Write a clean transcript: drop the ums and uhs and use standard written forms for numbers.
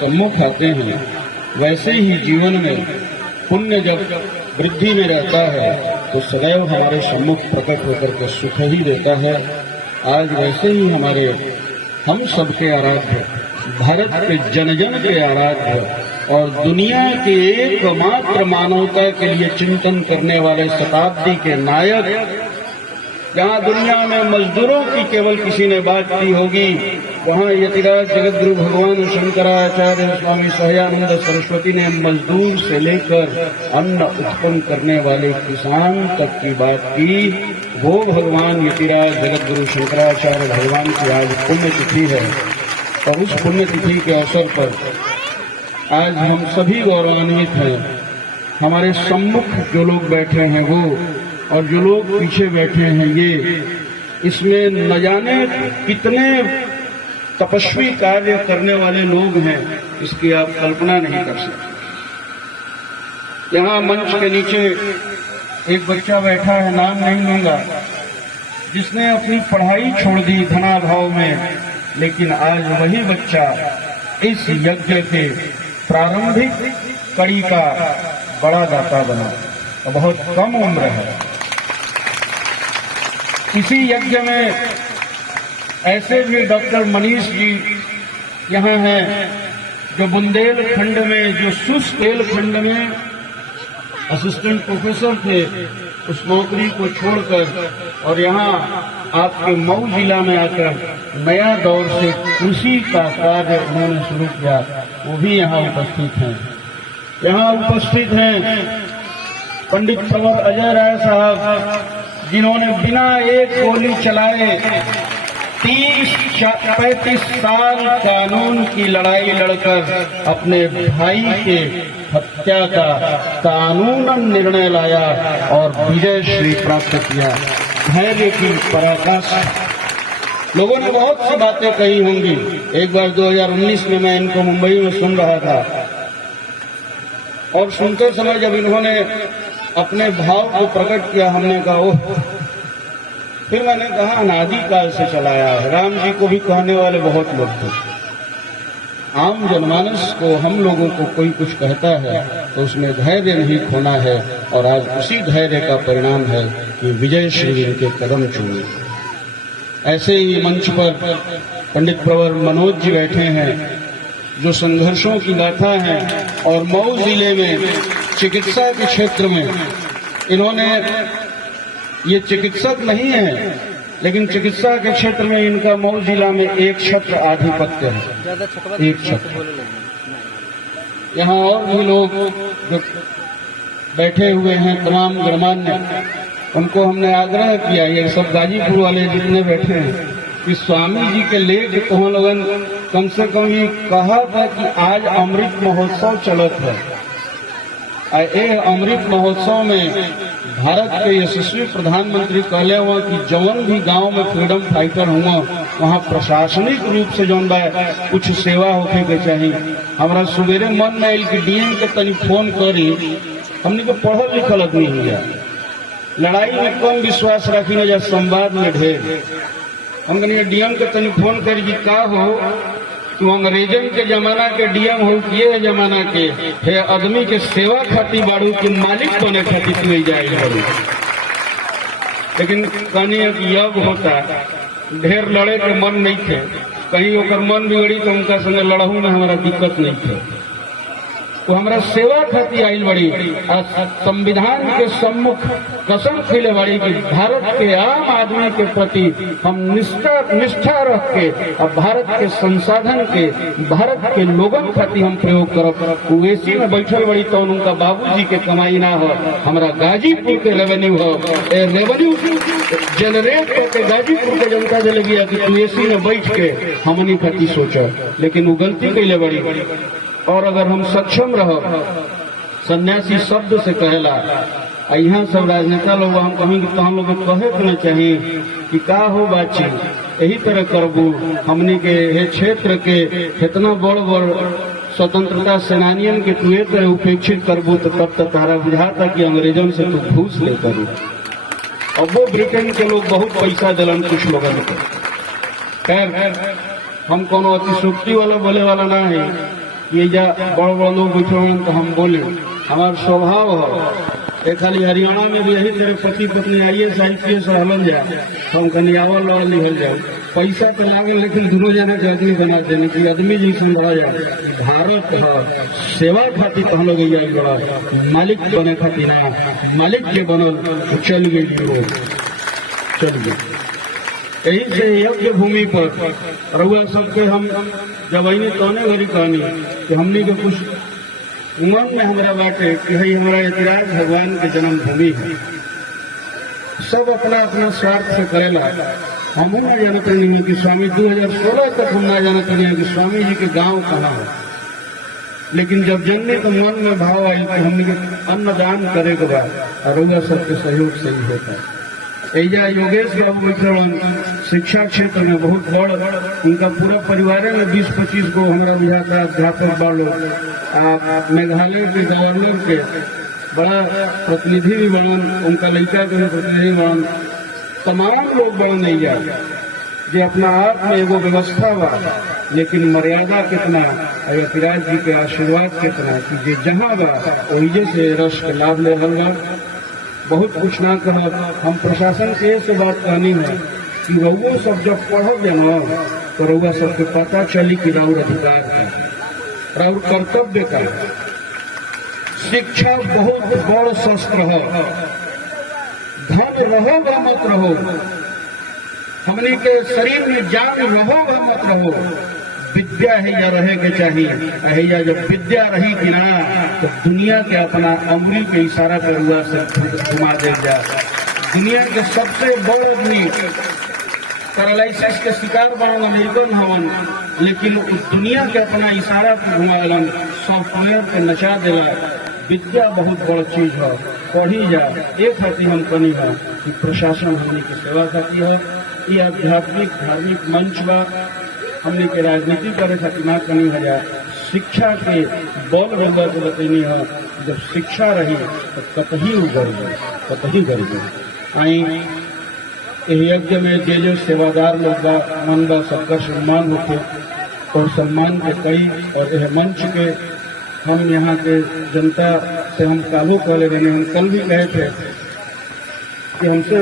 सम्मुख आते हैं, वैसे ही जीवन में पुण्य जब वृद्धि में रहता है तो सदैव हमारे सम्मुख प्रकट होकर के सुख ही देता है। आज वैसे ही हमारे हम सबके आराध्य, भारत के जन जन के आराध्य और दुनिया के एकमात्र मानवता के लिए चिंतन करने वाले शताब्दी के नायक, जहाँ दुनिया में मजदूरों की केवल किसी ने बात की होगी, वहाँ यतिराज जगतगुरु भगवान शंकराचार्य स्वामी सहजानंद सरस्वती ने मजदूर से लेकर अन्न उत्पन्न करने वाले किसान तक की बात की। वो भगवान यतिराज जगतगुरु शंकराचार्य भगवान की आज पुण्यतिथि है और उस पुण्यतिथि के अवसर पर आज हम सभी गौरवान्वित हैं। हमारे सम्मुख जो लोग बैठे हैं वो और जो लोग पीछे बैठे हैं ये, इसमें न जाने कितने तपस्वी कार्य करने वाले लोग हैं, इसकी आप कल्पना नहीं कर सकते। यहाँ मंच के नीचे एक बच्चा बैठा है, नाम नहीं लूंगा, जिसने अपनी पढ़ाई छोड़ दी धनाभाव में, लेकिन आज वही बच्चा इस यज्ञ के प्रारंभिक कड़ी का बड़ा दाता बना। बहुत कम उम्र है। इसी यज्ञ में ऐसे भी डॉक्टर मनीष जी यहाँ हैं, जो बुंदेलखंड में, जो सुस्तेलखंड में असिस्टेंट प्रोफेसर थे, उस नौकरी को छोड़कर और यहाँ आपके मऊ जिला में आकर नया दौर से कृषि का कार्य उन्होंने शुरू किया, वो भी यहाँ उपस्थित हैं। यहाँ उपस्थित हैं पंडित प्रवर अजय राय साहब, जिन्होंने बिना एक गोली चलाए 30-35 साल कानून की लड़ाई लड़कर अपने भाई के हत्या का कानूनन निर्णय लाया और विजय श्री प्राप्त किया। धैर्य की पराकाष्ठा। लोगों ने बहुत सी बातें कही होंगी। एक बार 2019 में मैं इनको मुंबई में सुन रहा था और सुनते समय जब इन्होंने अपने भाव को प्रकट किया, हमने कहा ओह। फिर मैंने कहा अनादिकाल से चलाया है। राम जी को भी कहने वाले बहुत लोग थे। आम जनमानस को, हम लोगों को कोई कुछ कहता है तो उसमें धैर्य नहीं खोना है, और आज उसी धैर्य का परिणाम है कि विजय श्री के कदम चूमे। ऐसे ही मंच पर पंडित प्रवर मनोज जी बैठे हैं, जो संघर्षों की गाथा है, और मऊ जिले में चिकित्सा के क्षेत्र में इन्होंने, ये चिकित्सक नहीं है, लेकिन चिकित्सा के क्षेत्र में इनका मऊ जिला में एक छत्र आधिपत्य है, एक छत्र। यहाँ और भी लोग जो बैठे हुए हैं तमाम गणमान्य, उनको हमने आग्रह किया, ये सब गाजीपुर वाले जितने बैठे हैं, कि स्वामी जी के लेख तो हम लोगन कम से कम ये कहा था कि आज अमृत महोत्सव चलत है। ए अमृत महोत्सव में भारत के यशस्वी प्रधानमंत्री कहले हुआ कि जवन भी गांव में फ्रीडम फाइटर हुआ वहाँ प्रशासनिक रूप से जौन बा कुछ सेवा होके के चाहिए। हमारा सुबेरे मन में आयल कि डीएम के तनी फोन करी, हमने को पढ़ल लिखल आदमी हुआ, लड़ाई में कम विश्वास रखी न जा, संवाद में ढेर। हम कहने डीएम के तनी फोन करी कि का हो, तू अंग्रेजन के जमाना के डीएम हो, ये जमाना के हे आदमी के सेवा खातिर बाड़ू के मालिक बने खातिर तू जाए बाड़ू। लेकिन कहनी कि यज्ञ होता, ढेर लड़े के मन नहीं थे, कहीं ओकर मन बिगड़ी तो उनका संगे लड़हू में हमारा दिक्कत नहीं थे। तो हमारा सेवा खातिर आयल बड़ी, संविधान के सम्मुख कसम खिले बड़ी कि भारत के आम आदमी के प्रति हम निष्ठा रख के अब भारत के संसाधन के, भारत के लोगों खातिर हम प्रयोग करब। एसी में बैठल बड़ी तो उनका बाबूजी के कमाई ना हो, हमारा गाजीपुर के रेवेन्यू हो, रेवेन्यू जनरेट करके गाजीपुर के जनता दिले गया कि तू एसी में बैठ के हमनी खातिर सोचा, लेकिन वो गलती कैले बड़ी। और अगर हम सक्षम रहो, सन्यासी शब्द से कहला, यहाँ सब राजनेता लोग हम कहेंगे तो हम लोग कहे तो नहीं चाहिए कि का हो बातचीत, यही तरह करबू हमने के ये क्षेत्र के इतना बड़ बड़ स्वतंत्रता सेनानियन के तू तरह उपेक्षित करबू तो तब तक तारा बुझाता कि अंग्रेजों से तू घूस ले करू। अब वो ब्रिटेन के लोग बहुत पैसा दिलन कुछ लोगों को। खैर हम कोनो अतिशोक्ति वाला बोले वाला ना है, ये जा बड़ बड़ लोग बैठे तो हम बोले हमार स्वभाव है। एक खाली हरियाणा में भी यही तेरे पति पत्नी IAS IPS रहलन जाए तो हम कहीं आवल लड़ लिखल जाए पैसा तो लागे, लेकिन दोनों जना के आदमी बना देने की आदमी जी संभा जाए। भारत है सेवा खातिर तो हम लोग बड़ा मालिक बने खातिर ना, मालिक के बनल तो चल गई चल गई। यही से यज्ञ भूमि पर रउआ सबके हम जब आईने तोने भरी कहानी कि हमने के कुछ मन में हमारा बाटे कि भाई हमारा इतिहास भगवान के जन्मभूमि है। सब अपना अपना स्वार्थ से करेला। हम ना जानते नहीं कि स्वामी 2016 तक हम ना जानते नहीं कि स्वामी जी के गांव कहाँ है, लेकिन जब जन्मे तो मन में भाव आई कि हमने अन्नदान करे के बाद रउआ सबके सहयोग से ही होता है। एजा योगेश बाबू बैठल शिक्षा क्षेत्र में बहुत बड़ उनका पूरा परिवार में 20-25 गो हमारा बुझाता अध्यापक बड़ लोग, मेघालय के गवर्नर के बड़ा प्रतिनिधि भी बनन, उनका लड़का के भी प्रतिनिधि बनन, तमाम लोग बड़ा नहीं जाए जो अपना आप में एगो व्यवस्था बा, लेकिन मर्यादा कितना यतिराज जी के आशीर्वाद कितना कि जे जहाँ बा वही से रस के लाभ ले रहा बा। बहुत कुछ ना कहा, हम प्रशासन से से बात कहनी है कि रउआ सब जब पढ़ोगे ना तो रउआ सबके पता चली कि राउर अधिकार का, राउर कर्तव्य का। शिक्षा बहुत बड़ शस्त्र है। धन रहो व मत रहो, हमने के शरीर में जान रहो व मत रहो, विद्या है या रहे के चाहिए। या जब विद्या रही कि ना तो दुनिया के अपना अंगुली के इशारा पर हुआ से घुमा दे जा। दुनिया के सबसे बड़ आदमी पैरालिसिस के शिकार बनल अमेरिकन हवन, लेकिन दुनिया के अपना इशारा पर घुमालन, सॉफ्टवेयर पे नचा देला। विद्या बहुत बड़ चीज है, पढ़ी जा। एक खातिर हम कनी है कि प्रशासन हमने की सेवा खाती है। ये आध्यात्मिक धार्मिक मंच बा, हमने के राजनीति करे खातिर ना कनी है। शिक्षा के बल रउआ के बतैनी है, जब शिक्षा रही तो कतही उगल कतही गल आई। यज्ञ में जो सेवादार लोग बा मन बा सबका सम्मान होते और सम्मान के कई। और यह मंच के हम यहाँ के जनता से हम काबू कर ले रहे हैं। हम कल भी कहे थे कि हमसे